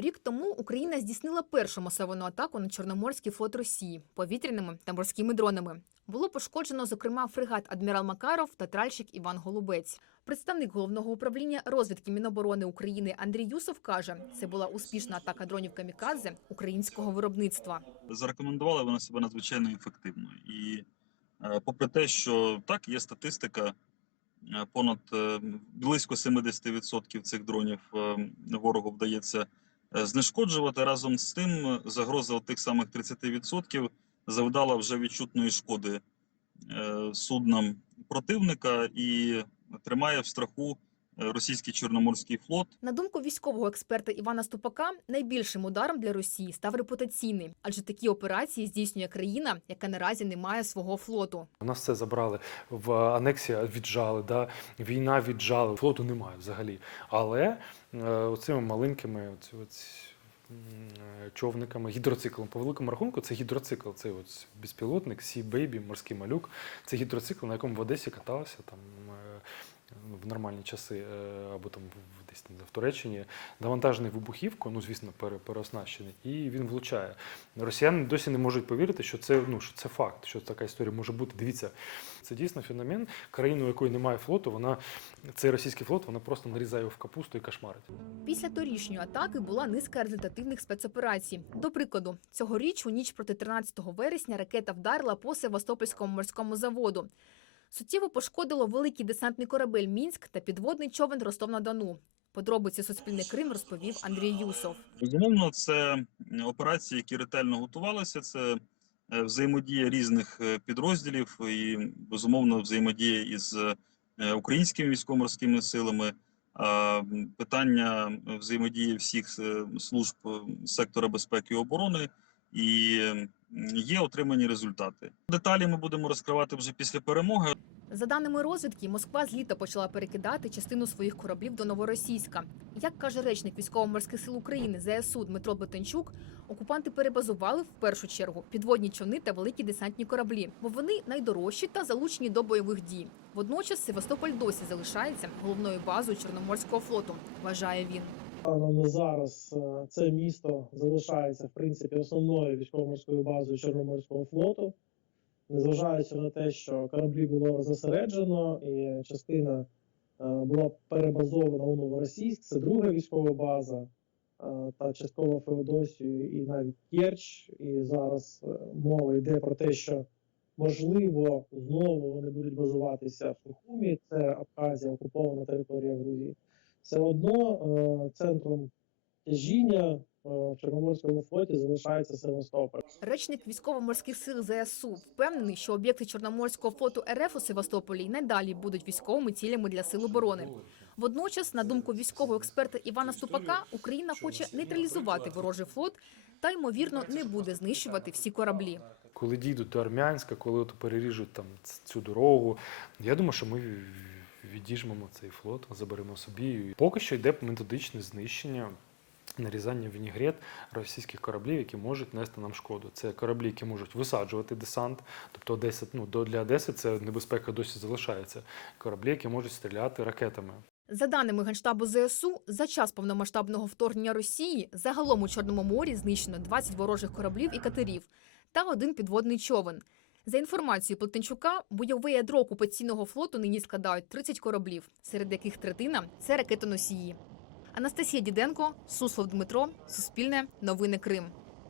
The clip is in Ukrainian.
Рік тому Україна здійснила першу масовану атаку на Чорноморський флот Росії повітряними та морськими дронами. Було пошкоджено, зокрема, фрегат Адмірал Макаров та тральщик Іван Голубець. Представник головного управління розвідки Міноборони України Андрій Юсов каже, це була успішна атака дронів камікадзе українського виробництва. зарекомендували вона себе надзвичайно ефективно. І е, попри те, що так, є статистика, е, понад е, близько 70% цих дронів ворогу вдається знешкоджувати. Разом з тим, е, загроза тих самих 30% завдала вже відчутної шкоди е, суднам противника і тримає в страху е, російський чорноморський флот. На думку військового експерта Івана Ступака, найбільшим ударом для Росії став репутаційний, адже такі операції здійснює країна, яка наразі не має свого флоту. У нас все забрали в анексія віджали, да? війна віджали, флоту немає взагалі. Але е, оцими маленькими оці, оці, е, човниками, гідроциклом, по великому рахунку, це гідроцикл, це от безпілотник, Сі Бейбі, морський малюк. Це гідроцикл, на якому в Одесі каталися там. В нормальні часи е, або там десь не знаю, в Туреччині навантажений вибухівкою, ну звісно, пере- переоснащений, і він влучає. Росіяни досі не можуть повірити, що це ну що це факт, що така історія може бути. Дивіться, це дійсно феномен. Країну, якої немає флоту, вона цей російський флот, вона просто нарізає його в капусту і кошмарить. Після торішньої атаки була низка результативних спецоперацій. До прикладу, цьогоріч у ніч проти 13 вересня ракета вдарила по Севастопольському морському заводу. Суттєво пошкодило великий десантний корабель Мінськ та підводний човен Ростов-на-Дону. Подробиці Суспільний Крим розповів Андрій Юсов. Безумовно, це операції, які ретельно готувалися. Це е, взаємодія різних е, підрозділів і безумовно взаємодія із е, українськими військово-морськими силами. Питання взаємодії всіх служб сектора безпеки і оборони і є отримані результати. Деталі ми будемо розкривати вже після перемоги. За даними розвідки, Москва з літа почала перекидати частину своїх кораблів до Новоросійська. Як каже речник військово-морських сил України ЗСУ Дмитро Бетенчук, окупанти перебазували в першу чергу підводні човни та великі десантні кораблі, бо вони найдорожчі та залучені до бойових дій. Водночас Севастополь досі залишається головною базою Чорноморського флоту, вважає він. На зараз е, це місто залишається в принципі основною військово-морською базою Чорноморського флоту, незважаючи на те, що кораблі було зосереджено, і частина е, була перебазована у Новоросійськ, це друга військова база, е, та частково Феодосію і навіть Керч. І зараз мова йде про те, що можливо знову вони будуть базуватися в Сухумі, це Абхазія, окупована територія Грузії все одно е, центром тяжіння е, в Чорноморському флоті залишається Севастополь. Речник військово-морських сил ЗСУ впевнений, що об'єкти Чорноморського флоту РФ у Севастополі й надалі будуть військовими цілями для сил оборони. Водночас, на думку військового експерта Івана Ступака, Україна хоче нейтралізувати ворожий флот та ймовірно не буде знищувати всі кораблі. Коли дійдуть до Армянська, коли от переріжуть там цю дорогу, я думаю, що ми відіжмемо цей флот, заберемо собі. Поки що йде методичне знищення. Нарізання вінігрет російських кораблів, які можуть нести нам шкоду. Це кораблі, які можуть висаджувати десант. Тобто Одеса, ну для Одеси це небезпека досі залишається. Кораблі, які можуть стріляти ракетами. За даними Генштабу ЗСУ, за час повномасштабного вторгнення Росії загалом у Чорному морі знищено 20 ворожих кораблів і катерів та один підводний човен. За інформацією Плетенчука, бойове ядро окупаційного флоту нині складають 30 кораблів, серед яких третина це ракетоносії. Анастасія Діденко, Суслов Дмитро, Суспільне, Новини Крим.